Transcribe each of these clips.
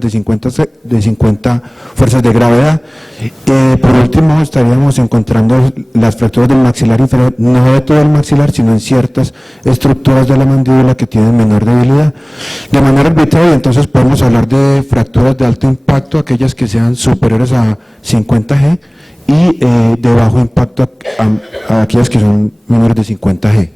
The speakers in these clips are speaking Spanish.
fuerzas de 50 fuerzas de gravedad. Por último, estaríamos encontrando las fracturas del maxilar inferior, no de todo el maxilar, sino en ciertas estructuras de la mandíbula que tienen menor debilidad. De manera arbitraria, entonces podemos hablar de fracturas de alto impacto, aquellas que sean superiores a 50 G, y de bajo impacto a aquellas que son menores de 50 G.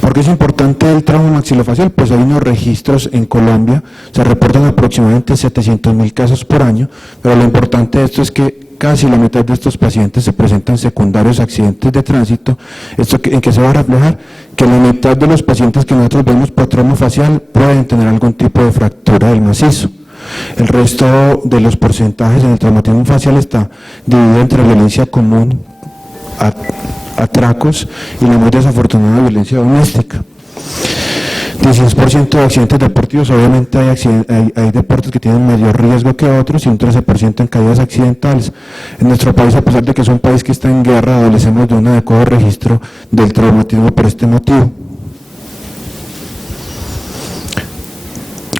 ¿Por qué es importante el trauma maxilofacial? Pues hay unos registros en Colombia, se reportan aproximadamente 700.000 casos por año, pero lo importante de esto es que casi la mitad de estos pacientes se presentan secundarios a accidentes de tránsito. ¿Esto en qué se va a reflejar? Que la mitad de los pacientes que nosotros vemos por trauma facial pueden tener algún tipo de fractura del macizo. El resto de los porcentajes en el traumatismo facial está dividido entre violencia común, atracos y la muy desafortunada violencia doméstica. 16% de accidentes deportivos, obviamente hay deportes que tienen mayor riesgo que otros, y un 13% en caídas accidentales. En nuestro país, a pesar de que es un país que está en guerra, adolecemos de un adecuado registro del traumatismo por este motivo.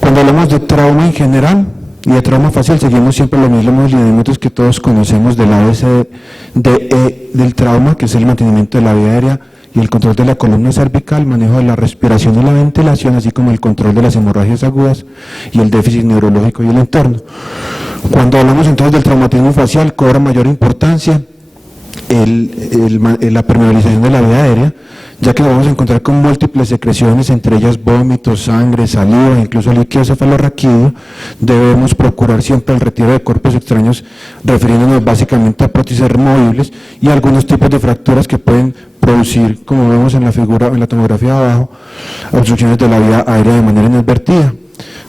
Cuando hablamos de trauma en general y de trauma facial, seguimos siempre los mismos lineamientos que todos conocemos del ABCDE del trauma, que es el mantenimiento de la vía aérea y el control de la columna cervical, manejo de la respiración y la ventilación, así como el control de las hemorragias agudas y el déficit neurológico y el entorno. Cuando hablamos entonces del traumatismo facial, cobra mayor importancia la permeabilización de la vía aérea, ya que nos vamos a encontrar con múltiples secreciones, entre ellas vómitos, sangre, saliva, incluso líquido cefalorraquídeo. Debemos procurar siempre el retiro de cuerpos extraños, refiriéndonos básicamente a prótesis removibles y algunos tipos de fracturas que pueden producir, como vemos en la figura, en la tomografía de abajo, obstrucciones de la vía aérea de manera inadvertida.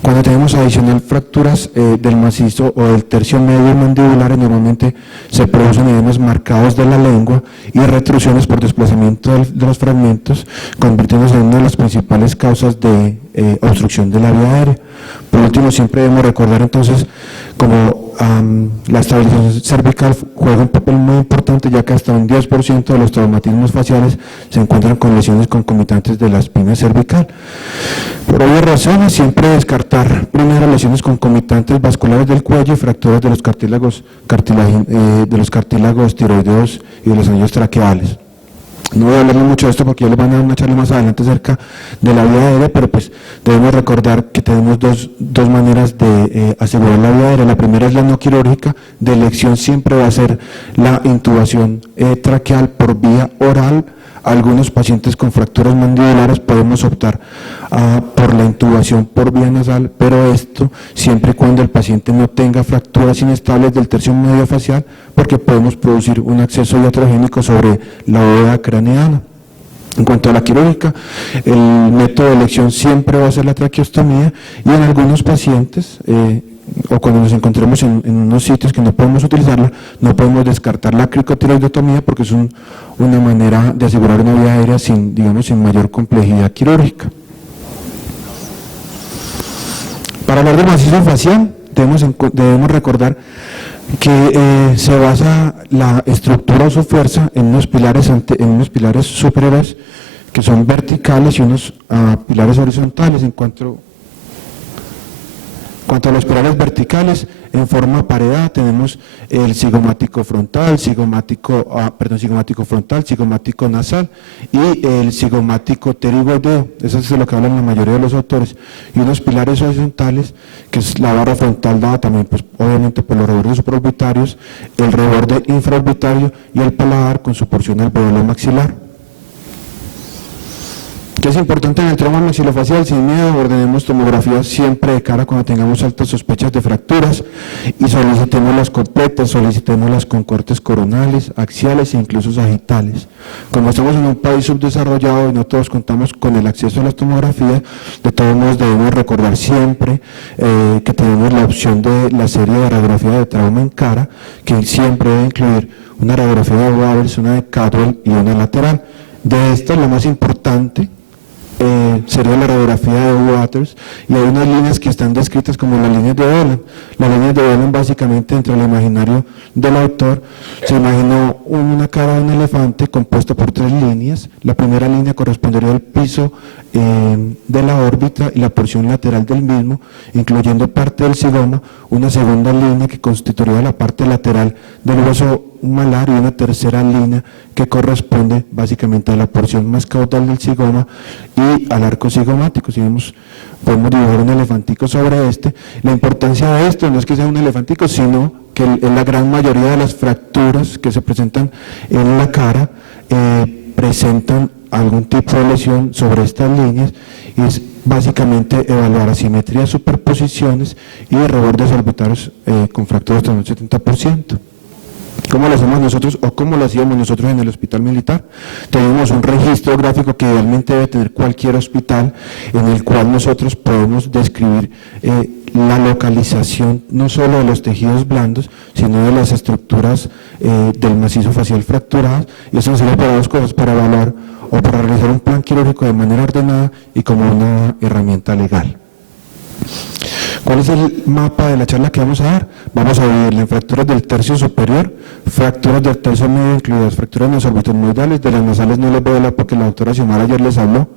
Cuando tenemos adicional fracturas del macizo o del tercio medio mandibular, normalmente se producen edemas marcados de la lengua y retrusiones por desplazamiento de los fragmentos, convirtiéndose en una de las principales causas de obstrucción de la vía aérea. Por último, siempre debemos recordar entonces como la estabilización cervical juega un papel muy importante, ya que hasta un 10% de los traumatismos faciales se encuentran con lesiones concomitantes de la espina cervical. Por obvias razones, siempre descartar primero lesiones concomitantes vasculares del cuello y fracturas de los cartílagos tiroideos y de los anillos traqueales. No voy a hablar mucho de esto porque ya les van a dar una charla más adelante acerca de la vía aérea, pero pues debemos recordar que tenemos dos maneras de asegurar la vía aérea. La primera es la no quirúrgica, de elección siempre va a ser la intubación traqueal por vía oral. Algunos pacientes con fracturas mandibulares podemos optar por la intubación por vía nasal, pero esto siempre y cuando el paciente no tenga fracturas inestables del tercio medio facial, porque podemos producir un acceso iatrogénico sobre la bóveda craneana. En cuanto a la quirúrgica, el método de elección siempre va a ser la traqueostomía, y en algunos pacientes o cuando nos encontremos en unos sitios que no podemos utilizarla, no podemos descartar la cricotiroidotomía, porque es una manera de asegurar una vía aérea sin mayor complejidad quirúrgica. Para hablar del macizo facial, debemos recordar que se basa la estructura o su fuerza en unos pilares superiores que son verticales y unos pilares horizontales. En cuanto a los pilares verticales, en forma paredada tenemos el cigomático frontal, cigomático nasal y el cigomático pterigoideo. Eso es de lo que hablan la mayoría de los autores. Y unos pilares horizontales, que es la barra frontal dada también, pues obviamente por los rebordes supraorbitarios, el reborde infraorbitario y el paladar con su porción alveolar maxilar. ¿Qué es importante en el trauma maxilofacial? Sin miedo, ordenemos tomografías siempre de cara cuando tengamos altas sospechas de fracturas y solicitemos solicitemos con cortes coronales, axiales e incluso sagitales. Como estamos en un país subdesarrollado y no todos contamos con el acceso a las tomografías, de todos modos debemos recordar siempre que tenemos la opción de la serie de radiografía de trauma en cara, que siempre debe incluir una radiografía de Wavers, una de Cadwell y una lateral. De estas, la más importante sería la radiografía de Waters, y hay unas líneas que están descritas como las líneas de Boland. Las líneas de Boland, básicamente, dentro del imaginario del autor, se imaginó una cara de un elefante compuesta por 3 líneas. La primera línea correspondería al piso de la órbita y la porción lateral del mismo, incluyendo parte del zigoma, una segunda línea que constituiría la parte lateral del hueso malar y una tercera línea que corresponde básicamente a la porción más caudal del zigoma y al arco zigomático. Si vemos, podemos dibujar un elefantico sobre este. La importancia de esto no es que sea un elefantico, sino que en la gran mayoría de las fracturas que se presentan en la cara presentan algún tipo de lesión sobre estas líneas, y es básicamente evaluar asimetrías, superposiciones y rebordes orbitales con fracturas hasta un 70%. ¿Cómo lo hacemos nosotros o cómo lo hacíamos nosotros en el hospital militar? Tenemos un registro gráfico que idealmente debe tener cualquier hospital, en el cual nosotros podemos describir la localización no solo de los tejidos blandos, sino de las estructuras del macizo facial fracturadas, y eso nos sirve para 2 cosas: para evaluar o para realizar un plan quirúrgico de manera ordenada y como una herramienta legal. ¿Cuál es el mapa de la charla que vamos a dar? Vamos a dividirla en fracturas del tercio superior, fracturas del tercio medio, incluidas fracturas nasoorbitomodales, de las nasales no les voy a hablar porque la doctora Xiomara ayer les habló,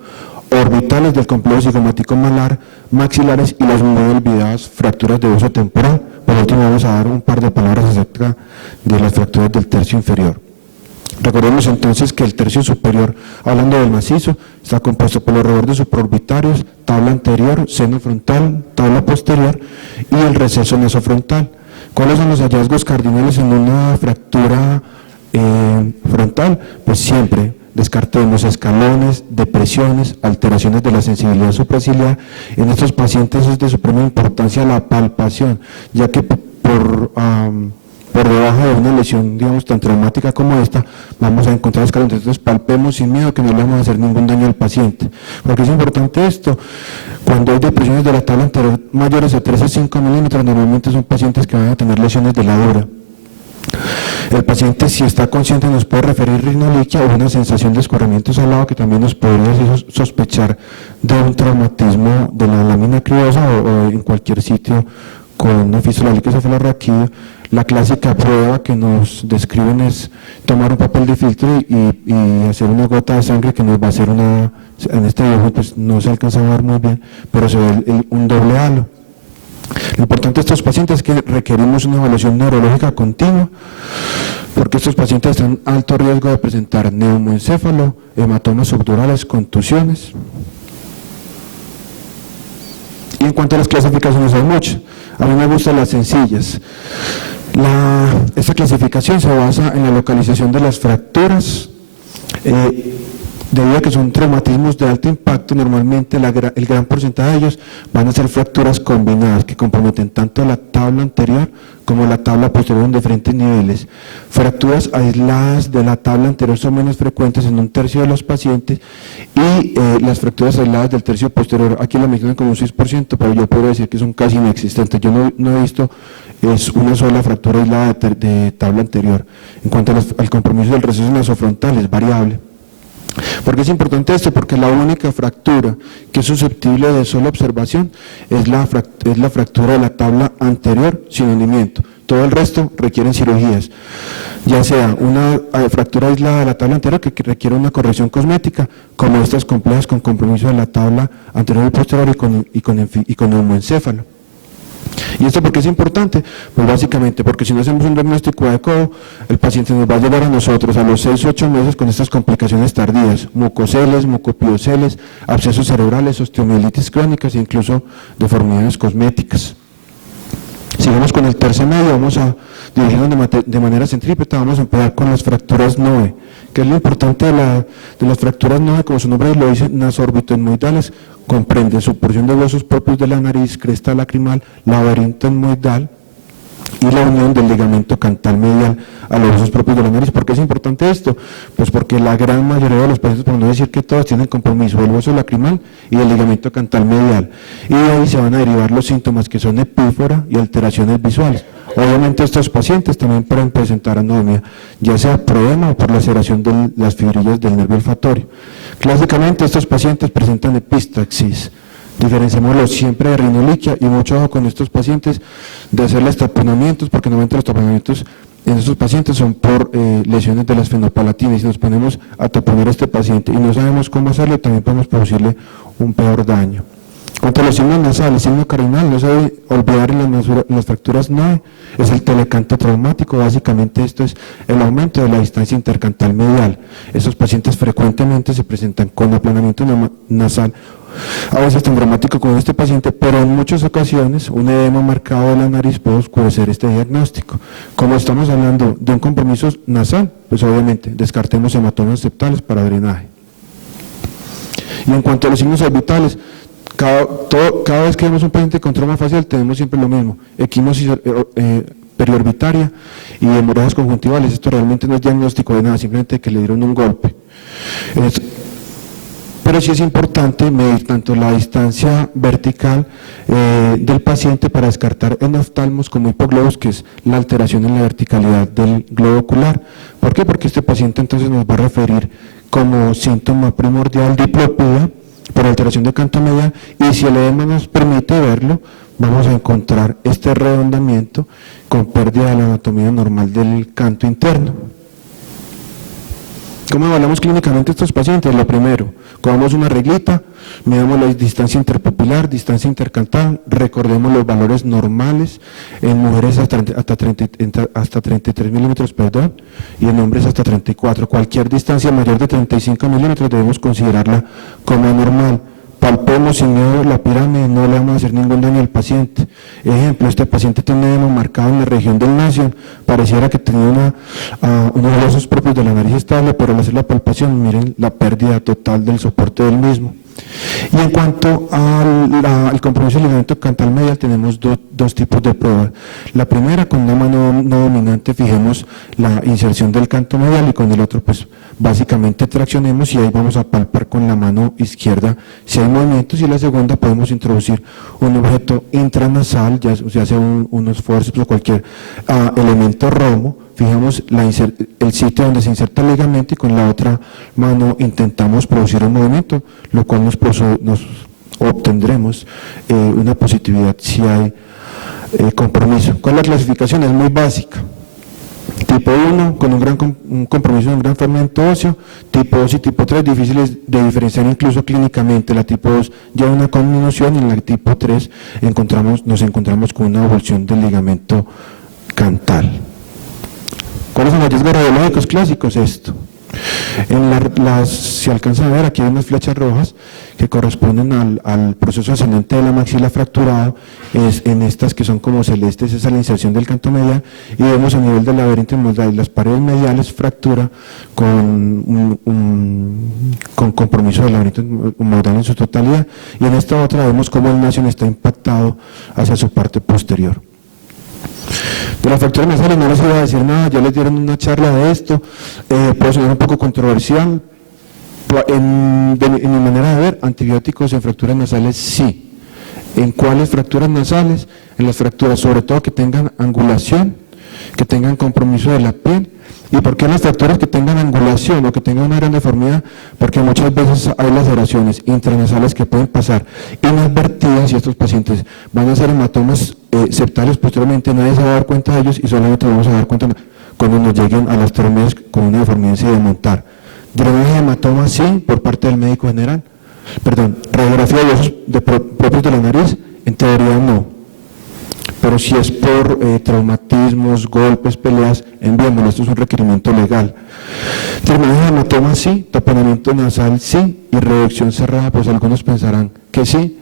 orbitales del complejo zigomático malar, maxilares y las muy olvidadas fracturas de uso temporal. Por último vamos a dar un par de palabras acerca de las fracturas del tercio inferior. Recordemos entonces que el tercio superior, hablando del macizo, está compuesto por los rebordes supraorbitarios, tabla anterior, seno frontal, tabla posterior y el receso nasofrontal. ¿Cuáles son los hallazgos cardinales en una fractura frontal? Pues siempre descartemos escalones, depresiones, alteraciones de la sensibilidad supraciliar. En estos pacientes es de suprema importancia la palpación, ya que por debajo de una lesión, digamos, tan traumática como esta, vamos a encontrar escalones. Entonces palpemos sin miedo, que no le vamos a hacer ningún daño al paciente. Porque es importante esto: cuando hay depresiones de la tabla anterior mayores de 3 a 5 milímetros, normalmente son pacientes que van a tener lesiones de la dura. El paciente, si está consciente, nos puede referir rinoliquia o una sensación de escurrimiento salado, que también nos podría hacer sospechar de un traumatismo de la lámina criosa o en cualquier sitio con una fístula líquida cefalorraquídea. La clásica prueba que nos describen es tomar un papel de filtro y hacer una gota de sangre que nos va a hacer una, en este dibujo pues no se alcanza a ver muy bien, pero se ve un doble halo. Lo importante de estos pacientes es que requerimos una evaluación neurológica continua, porque estos pacientes están en alto riesgo de presentar neumoencéfalo, hematomas subdurales, contusiones. Y en cuanto a las clasificaciones, hay muchas. A mí me gustan las sencillas. Esta clasificación se basa en la localización de las fracturas. Debido a que son traumatismos de alto impacto, normalmente el gran porcentaje de ellos van a ser fracturas combinadas que comprometen tanto la tabla anterior como la tabla posterior en diferentes niveles. Fracturas aisladas de la tabla anterior son menos frecuentes en un tercio de los pacientes, y las fracturas aisladas del tercio posterior aquí la mencionan como un 6%, pero yo puedo decir que son casi inexistentes. Yo no he visto una sola fractura aislada de tabla anterior. En cuanto al compromiso del receso nasofrontal, es variable. ¿Por qué es importante esto? Porque la única fractura que es susceptible de sola observación es la fractura de la tabla anterior sin hundimiento. Todo el resto requieren cirugías, ya sea una fractura aislada de la tabla anterior que requiere una corrección cosmética, como estas complejas con compromiso de la tabla anterior y posterior y con neumoencéfalo. ¿Y esto por qué es importante? Pues básicamente porque si no hacemos un diagnóstico adecuado, el paciente nos va a llegar a nosotros a los 6 o 8 meses con estas complicaciones tardías: mucoceles, mucopioceles, abscesos cerebrales, osteomielitis crónicas e incluso deformidades cosméticas. Sigamos con el tercer medio, vamos a dirigirnos de manera centrípeta. Vamos a empezar con las fracturas NOE. ¿Qué es lo importante de las fracturas NOE? Como su nombre lo dice, nasoorbitomodales, comprende su porción de huesos propios de la nariz, cresta lacrimal, laberinto etmoidal y la unión del ligamento cantal medial a los huesos propios de la nariz. ¿Por qué es importante esto? Pues porque la gran mayoría de los pacientes, por no decir que todos, tienen compromiso del hueso lacrimal y del ligamento cantal medial, y de ahí se van a derivar los síntomas que son epífora y alteraciones visuales. Obviamente estos pacientes también pueden presentar anomia, ya sea por edema o por laceración de las fibrillas del nervio olfatorio. Clásicamente estos pacientes presentan epistaxis. Diferenciémoslo siempre de rinoliquia y mucho ojo con estos pacientes de hacerles taponamientos, porque normalmente los taponamientos en estos pacientes son por lesiones de las fenopalatinas, y si nos ponemos a taponar a este paciente y no sabemos cómo hacerlo, también podemos producirle un peor daño. Contra los signos nasales, signo cardinal, no se debe olvidar en las fracturas NOE, es el telecanto traumático. Básicamente esto es el aumento de la distancia intercantal medial. Estos pacientes frecuentemente se presentan con aplanamiento nasal, a veces tan dramático como este paciente, pero en muchas ocasiones un edema marcado de la nariz puede oscurecer este diagnóstico. Como estamos hablando de un compromiso nasal, pues obviamente descartemos hematomas septales para drenaje. Y en cuanto a los signos orbitales, cada vez que vemos un paciente con trauma facial tenemos siempre lo mismo, equimosis periorbitaria y hemorragias conjuntivales. Esto realmente no es diagnóstico de nada, simplemente que le dieron un golpe. Pero sí es importante medir tanto la distancia vertical del paciente para descartar enoftalmos como hipoglobos, que es la alteración en la verticalidad del globo ocular. ¿Por qué? Porque este paciente entonces nos va a referir como síntoma primordial diplopía por alteración de canto medial, y si el edema nos permite verlo, vamos a encontrar este redondamiento con pérdida de la anatomía normal del canto interno. ¿Cómo evaluamos clínicamente a estos pacientes? Lo primero, cogemos una reglita, midamos la distancia interpupilar, distancia intercantal, recordemos los valores normales en mujeres hasta 33 milímetros, y en hombres hasta 34. Cualquier distancia mayor de 35 milímetros debemos considerarla como normal. Palpemos sin miedo la pirámide, no le vamos a hacer ningún daño al paciente. Ejemplo, este paciente tiene un edema marcado en la región del nasion, pareciera que tenía unos huesos propios de la nariz estable, pero al hacer la palpación, miren la pérdida total del soporte del mismo. Y en cuanto al compromiso del ligamento cantal medial, tenemos dos tipos de pruebas. La primera, con una mano no dominante, fijemos la inserción del canto medial, y con el otro, pues básicamente traccionemos, y ahí vamos a palpar con la mano izquierda si hay movimientos. Y la segunda, podemos introducir un objeto intranasal, ya sea unos forceps o cualquier elemento romo. Fijamos el sitio donde se inserta el ligamento, y con la otra mano intentamos producir un movimiento, lo cual nos obtendremos una positividad si hay compromiso. ¿Cuál es la clasificación? Es muy básica. Tipo 1, con un compromiso de un gran fragmento óseo. Tipo 2 y tipo 3, difíciles de diferenciar incluso clínicamente. La tipo 2 lleva una conminución, y en la tipo 3 nos encontramos con una avulsión del ligamento cantal. ¿Cuáles son los riesgos radiológicos clásicos? Esto. Si alcanzan a ver, aquí hay unas flechas rojas que corresponden al proceso ascendente de la maxila fracturado. En estas que son como celestes, esa es la inserción del canto medial, y vemos a nivel del laberinto modal las paredes mediales fractura con compromiso del laberinto modal en su totalidad, y en esta otra vemos cómo el nasion está impactado hacia su parte posterior. De las fracturas nasales no les iba a decir nada, ya les dieron una charla de esto, puede sonar un poco controversial. En mi manera de ver, antibióticos en fracturas nasales sí. ¿En cuáles fracturas nasales? En las fracturas sobre todo que tengan angulación, que tengan compromiso de la piel. ¿Y por qué en las fracturas que tengan angulación o que tengan una gran deformidad? Porque muchas veces hay laceraciones intranasales que pueden pasar inadvertidas, y estos pacientes van a hacer hematomas septales posteriormente, nadie se va a dar cuenta de ellos, y solamente vamos a dar cuenta cuando nos lleguen a las tromias con una deformidad de montar. Drenaje de hematoma sí, por parte del médico general. Radiografía de huesos propios de la nariz, en teoría no. Pero si es por traumatismos, golpes, peleas, enviémoslo, esto es un requerimiento legal. Drenaje de hematoma sí, taponamiento nasal sí, y reducción cerrada, pues algunos pensarán que sí.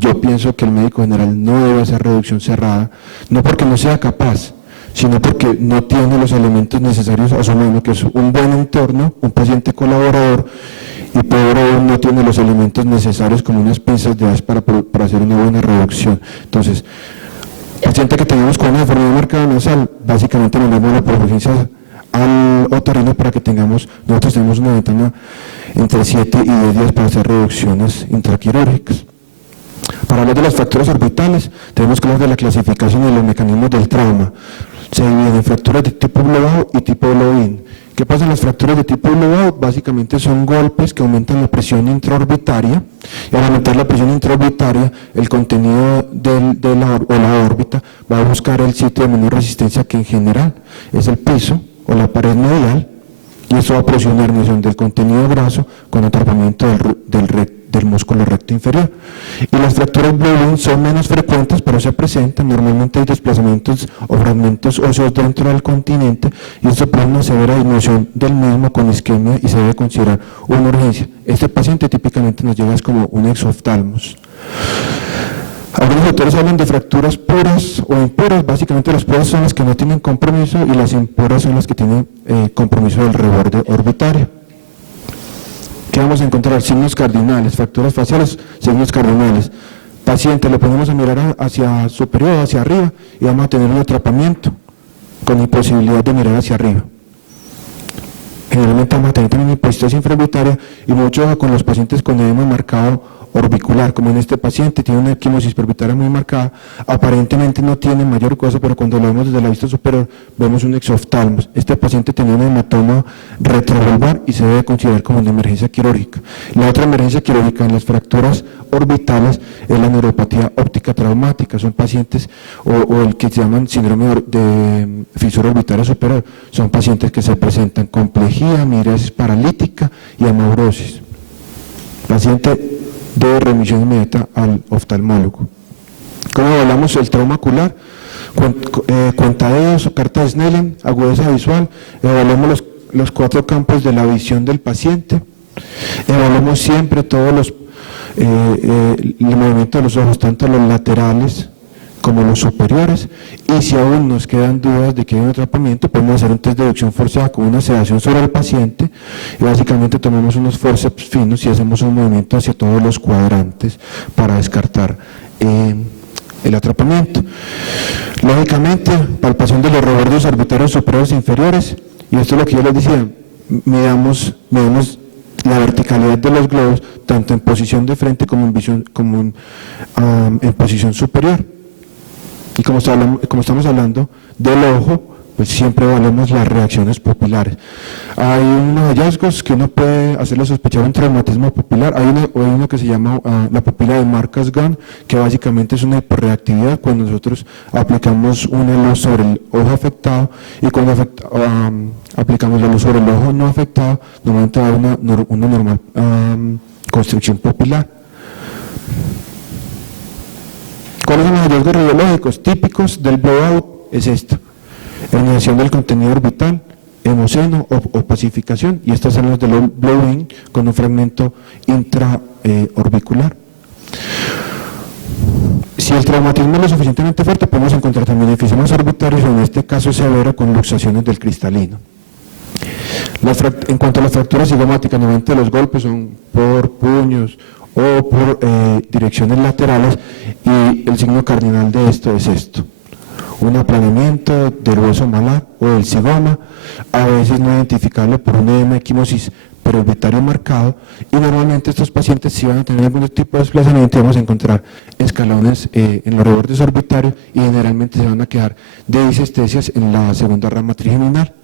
Yo pienso que el médico general no debe hacer reducción cerrada, no porque no sea capaz, sino porque no tiene los elementos necesarios a su mano, que es un buen entorno, un paciente colaborador, y peor aún no tiene los elementos necesarios como unas pinzas de as para hacer una buena reducción. Entonces, paciente que tengamos con una deformidad marcada nasal, básicamente mandamos por urgencia al otorrino para que nosotros tenemos una ventana entre 7 y 10 días para hacer reducciones intraquirúrgicas. Para hablar de las fracturas orbitales, tenemos que hablar de la clasificación y los mecanismos del trauma. Se dividen en fracturas de tipo blowout y tipo blow-in. ¿Qué pasa en las fracturas de tipo blowout? Básicamente son golpes que aumentan la presión intraorbitaria, y al aumentar la presión intraorbitaria, el contenido de la órbita va a buscar el sitio de menor resistencia, que en general es el piso o la pared medial, y eso va a producir una herniación del contenido graso con atrapamiento del músculo recto inferior. Y las fracturas blow-in son menos frecuentes, pero se presentan. Normalmente hay desplazamientos o fragmentos óseos dentro del continente, y esto produce una severa disminución del mismo con isquemia y se debe considerar una urgencia. Este paciente típicamente nos llega como un exoftalmos. Algunos autores hablan de fracturas puras o impuras. Básicamente las puras son las que no tienen compromiso y las impuras son las que tienen compromiso del reborde orbitario. ¿Qué vamos a encontrar? Signos cardinales, fracturas faciales, signos cardinales. Paciente, lo ponemos a mirar hacia superior o hacia arriba y vamos a tener un atrapamiento con imposibilidad de mirar hacia arriba. Generalmente vamos a tener también hipoestesia infraorbitaria, y mucho con los pacientes con edema marcado orbicular, como en este paciente tiene una equimosis preorbitaria muy marcada, aparentemente no tiene mayor cosa, pero cuando lo vemos desde la vista superior vemos un exoftalmos. Este paciente tenía un hematoma retrovulvar y se debe considerar como una emergencia quirúrgica. La otra emergencia quirúrgica en las fracturas orbitales es la neuropatía óptica traumática. Son pacientes, o el que se llaman síndrome de fisura orbitaria superior, son pacientes que se presentan con plejía, miriasis paralítica y amaurosis. Paciente de remisión inmediata al oftalmólogo. ¿Cómo evaluamos el trauma ocular? Cuentadedos o carta de Snellen, agudeza visual. Evaluamos los 4 campos de la visión del paciente. Evaluamos siempre todos el movimiento de los ojos, tanto los laterales como los superiores, y si aún nos quedan dudas de que hay un atrapamiento, podemos hacer un test de deducción forzada con una sedación sobre el paciente, y básicamente tomamos unos forceps finos y hacemos un movimiento hacia todos los cuadrantes para descartar el atrapamiento. Lógicamente, palpación de los rebordes orbitarios superiores e inferiores, y esto es lo que yo les decía, medamos la verticalidad de los globos, tanto en posición de frente como en posición superior. Y como estamos hablando del ojo, pues siempre evaluamos las reacciones pupilares. Hay unos hallazgos que uno puede hacerle sospechar un traumatismo pupilar. Hay uno que se llama la pupila de Marcus-Gunn, que básicamente es una hiperreactividad cuando nosotros aplicamos una luz sobre el ojo afectado, y cuando aplicamos la luz sobre el ojo no afectado, normalmente va a haber una normal constricción pupilar. ¿Cuáles son los hallazgos radiológicos típicos del blowout? Es esto: herniación del contenido orbital, hemoceno o pacificación, y estas son las del blow-in con un fragmento intraorbicular. Si el traumatismo es lo suficientemente fuerte, podemos encontrar también enfisemas orbitarios, en este caso severo, con luxaciones del cristalino. En cuanto a las fracturas cigomáticas, normalmente los golpes son por puños o por direcciones laterales, y el signo cardinal de esto es esto: un aplanamiento del hueso malar o del cigoma, a veces no identificable por un edema equimosis preorbitario marcado, y normalmente estos pacientes sí van a tener algún tipo de desplazamiento, y vamos a encontrar escalones en los rebordes orbitarios, y generalmente se van a quedar de disestesias en la segunda rama trigeminal.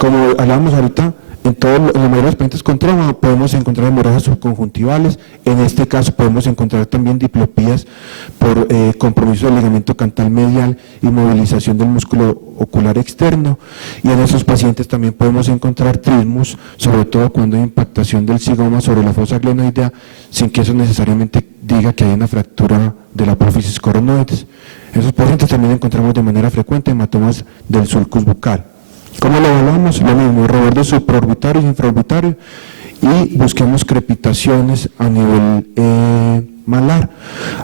Como hablábamos ahorita, en la mayoría de los pacientes con trauma podemos encontrar hemorragias subconjuntivales. En este caso podemos encontrar también diplopías por compromiso del ligamento cantal medial y movilización del músculo ocular externo, y en esos pacientes también podemos encontrar trismus, sobre todo cuando hay impactación del cigoma sobre la fosa glenoidea, sin que eso necesariamente diga que hay una fractura de la apófisis coronoides. En esos pacientes también encontramos de manera frecuente hematomas del sulcus bucal. ¿Cómo lo evaluamos? Lo mismo, rebordes supraorbitarios e infraorbitarios, y busquemos crepitaciones a nivel malar.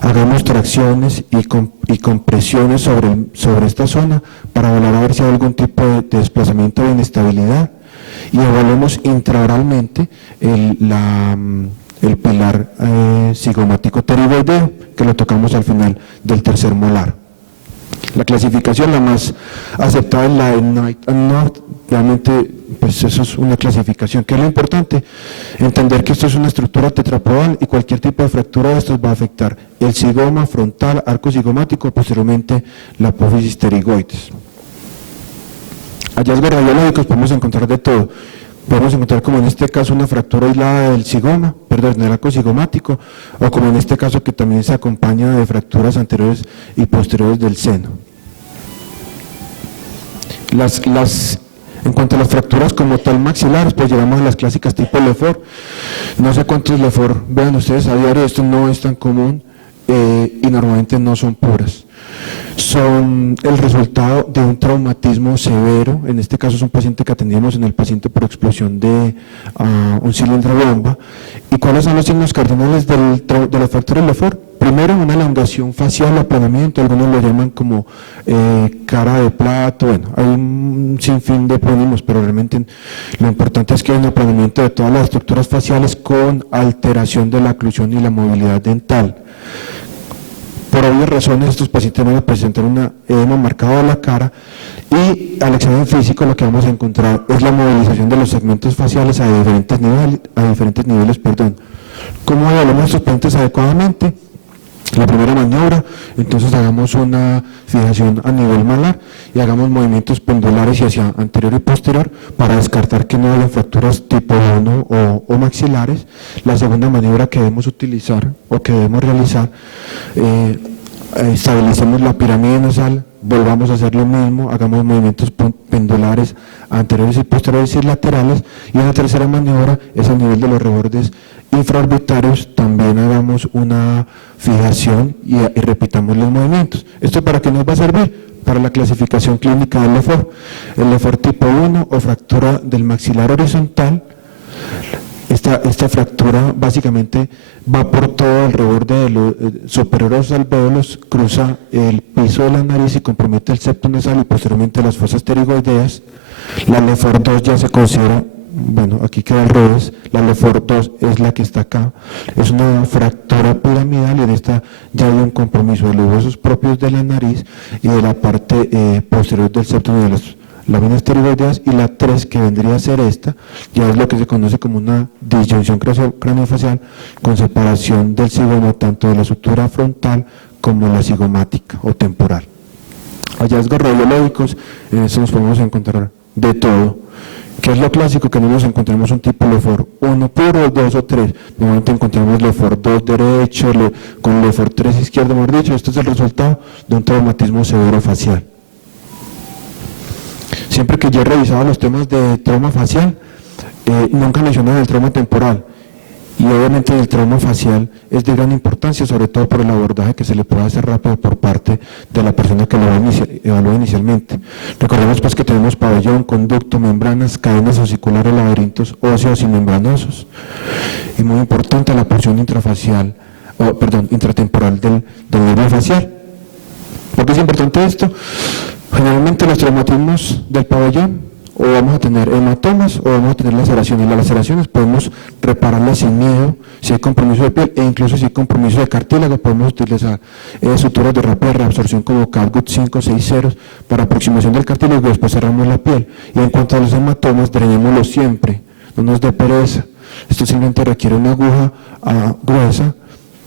Hagamos tracciones y compresiones sobre esta zona para evaluar a ver si hay algún tipo de desplazamiento de inestabilidad, y evaluemos intraoralmente el pilar cigomático pterigoideo, que lo tocamos al final del tercer molar. La clasificación, la más aceptada, es la de Knight and North. Realmente, pues eso es una clasificación. ¿Qué es lo importante? Entender que esto es una estructura tetrapodal y cualquier tipo de fractura de estos va a afectar el zigoma frontal, arco zigomático, posteriormente la apófisis pterigoides. Hallazgos radiológicos podemos encontrar de todo. Podemos encontrar, como en este caso, una fractura aislada del zigoma, perdón, del arco zigomático, o como en este caso que también se acompaña de fracturas anteriores y posteriores del seno. En cuanto a las fracturas como tal maxilares, pues llegamos a las clásicas tipo Lefort. No sé cuántos Lefort vean ustedes a diario, esto no es tan común y normalmente no son puras. Son el resultado de un traumatismo severo. En este caso es un paciente que atendíamos en el paciente por explosión de un cilindro bomba. ¿Y cuáles son los signos cardinales de la fractura de Lefort? Primero, una elongación facial, aplanamiento, algunos lo llaman como cara de plato. Bueno, hay un sinfín de epónimos, pero realmente lo importante es que hay un aplanamiento de todas las estructuras faciales con alteración de la oclusión y la movilidad dental. Por obvias razones, estos pacientes van a presentar un edema marcado de la cara y al examen físico lo que vamos a encontrar es la movilización de los segmentos faciales a diferentes niveles. ¿Cómo evaluamos a estos pacientes adecuadamente? La primera maniobra, entonces hagamos una fijación a nivel malar y hagamos movimientos pendulares hacia anterior y posterior para descartar que no haya fracturas tipo 1 o maxilares. La segunda maniobra que debemos utilizar o que debemos realizar, estabilicemos la pirámide nasal, volvamos a hacer lo mismo, hagamos movimientos pendulares anteriores y posteriores y laterales, y en la tercera maniobra es a nivel de los rebordes infraorbitarios, también hagamos una fijación y repitamos los movimientos. ¿Esto para qué nos va a servir? Para la clasificación clínica del Lefort. El Lefort tipo 1 o fractura del maxilar horizontal. Esta fractura básicamente va por todo el reborde de los superior a los alvéolos, cruza el piso de la nariz y compromete el septo nasal y posteriormente las fosas pterigoideas. La Lefort 2 ya se considera, bueno, aquí queda al revés, la Lefort 2 es la que está acá, es una fractura piramidal y en esta ya hay un compromiso de los huesos propios de la nariz y de la parte posterior del septo de las láminas pterigoideas, y la 3, que vendría a ser esta, ya es lo que se conoce como una disyunción craneofacial con separación del zigoma tanto de la sutura frontal como la zigomática o temporal. Hallazgos radiológicos, en esto nos podemos encontrar de todo. ¿Qué es lo clásico? Que no nos encontramos un tipo Lefort 1 puro, 2 o 3. Normalmente encontramos Lefort 2 derecho, con Lefort 3 izquierdo, mejor dicho. Este es el resultado de un traumatismo severo facial. Siempre que yo he revisado los temas de trauma facial, nunca mencionan el trauma temporal. Y obviamente el trauma facial es de gran importancia, sobre todo por el abordaje que se le puede hacer rápido por parte de la persona que lo evalúa inicialmente. Recordemos pues que tenemos pabellón, conducto, membranas, cadenas osiculares, laberintos óseos y membranosos. Y muy importante la porción intratemporal del nervio facial. ¿Por qué es importante esto? Generalmente los traumatismos del pabellón, o vamos a tener hematomas o vamos a tener laceraciones. Las laceraciones podemos repararlas sin miedo, si hay compromiso de piel e incluso si hay compromiso de cartílago podemos utilizar suturas de rápida reabsorción como Catgut 560 para aproximación del cartílago y después cerramos la piel. Y en cuanto a los hematomas, drenémoslos siempre, no nos dé pereza. Esto simplemente requiere una aguja gruesa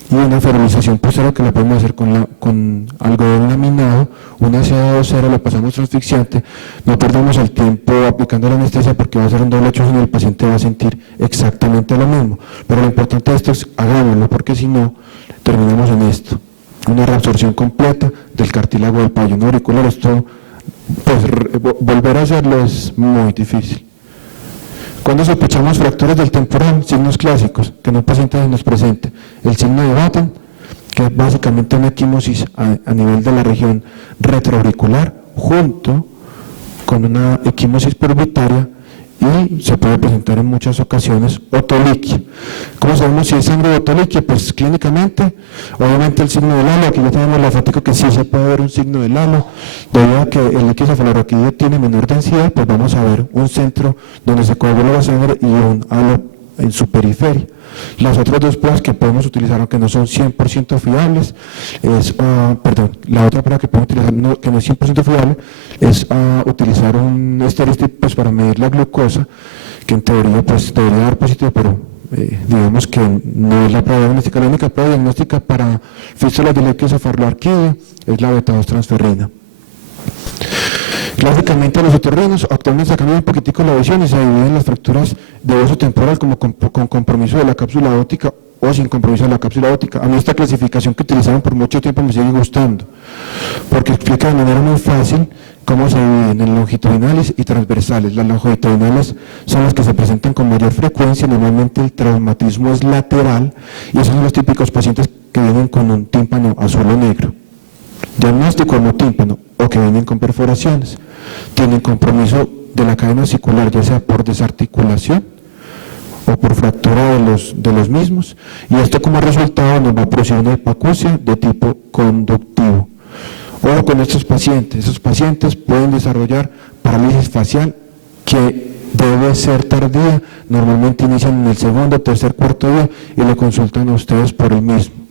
y una ferilización posterior que la podemos hacer con algodón laminado, una CA2.0, lo pasamos transfixiante, no perdamos el tiempo aplicando la anestesia porque va a ser un doble hecho y el paciente va a sentir exactamente lo mismo, pero lo importante de esto es hagámoslo porque si no, terminamos en esto, una reabsorción completa del cartílago del pabellón auricular. Esto, pues volver a hacerlo es muy difícil. Cuando sospechamos fracturas del temporal, signos clásicos, que no paciente nos presente, el signo de Batten, que es básicamente una equimosis a nivel de la región retroauricular, junto con una equimosis purvitaria, y se puede presentar en muchas ocasiones otoliquia. ¿Cómo sabemos si es sangre de otoliquia? Pues clínicamente, obviamente el signo del halo, aquí ya tenemos la foto que sí se puede ver un signo del halo, debido a que el líquido cefalorraquídeo tiene menor densidad, pues vamos a ver un centro donde se coagula la sangre y un halo en su periferia. Las otras dos pruebas que podemos utilizar, aunque no son 100% fiables, la otra prueba que podemos utilizar, que no es 100% fiable, es utilizar un estadístico pues, para medir la glucosa, que en teoría pues, debería dar positivo, pero digamos que no es la prueba diagnóstica. La única prueba diagnóstica para fístulas de liqueocefalorraquídeo es la beta-2-transferrina. Clásicamente los otorrinos actualmente se cambia un poquitico la visión y se dividen las fracturas de hueso temporal como con compromiso de la cápsula óptica o sin compromiso de la cápsula óptica. A mí esta clasificación que utilizaron por mucho tiempo me sigue gustando, porque explica de manera muy fácil cómo se dividen en longitudinales y transversales. Las longitudinales son las que se presentan con mayor frecuencia, normalmente el traumatismo es lateral y esos son los típicos pacientes que vienen con un tímpano azul o negro. Diagnóstico no tímpano o que vienen con perforaciones, tienen compromiso de la cadena articular, ya sea por desarticulación o por fractura de los mismos, y esto como resultado nos va a producir una hipoacusia de tipo conductivo. Ojo con estos pacientes, esos pacientes pueden desarrollar parálisis facial que debe ser tardía, normalmente inician en el segundo, tercer, cuarto día y lo consultan a ustedes por el mismo.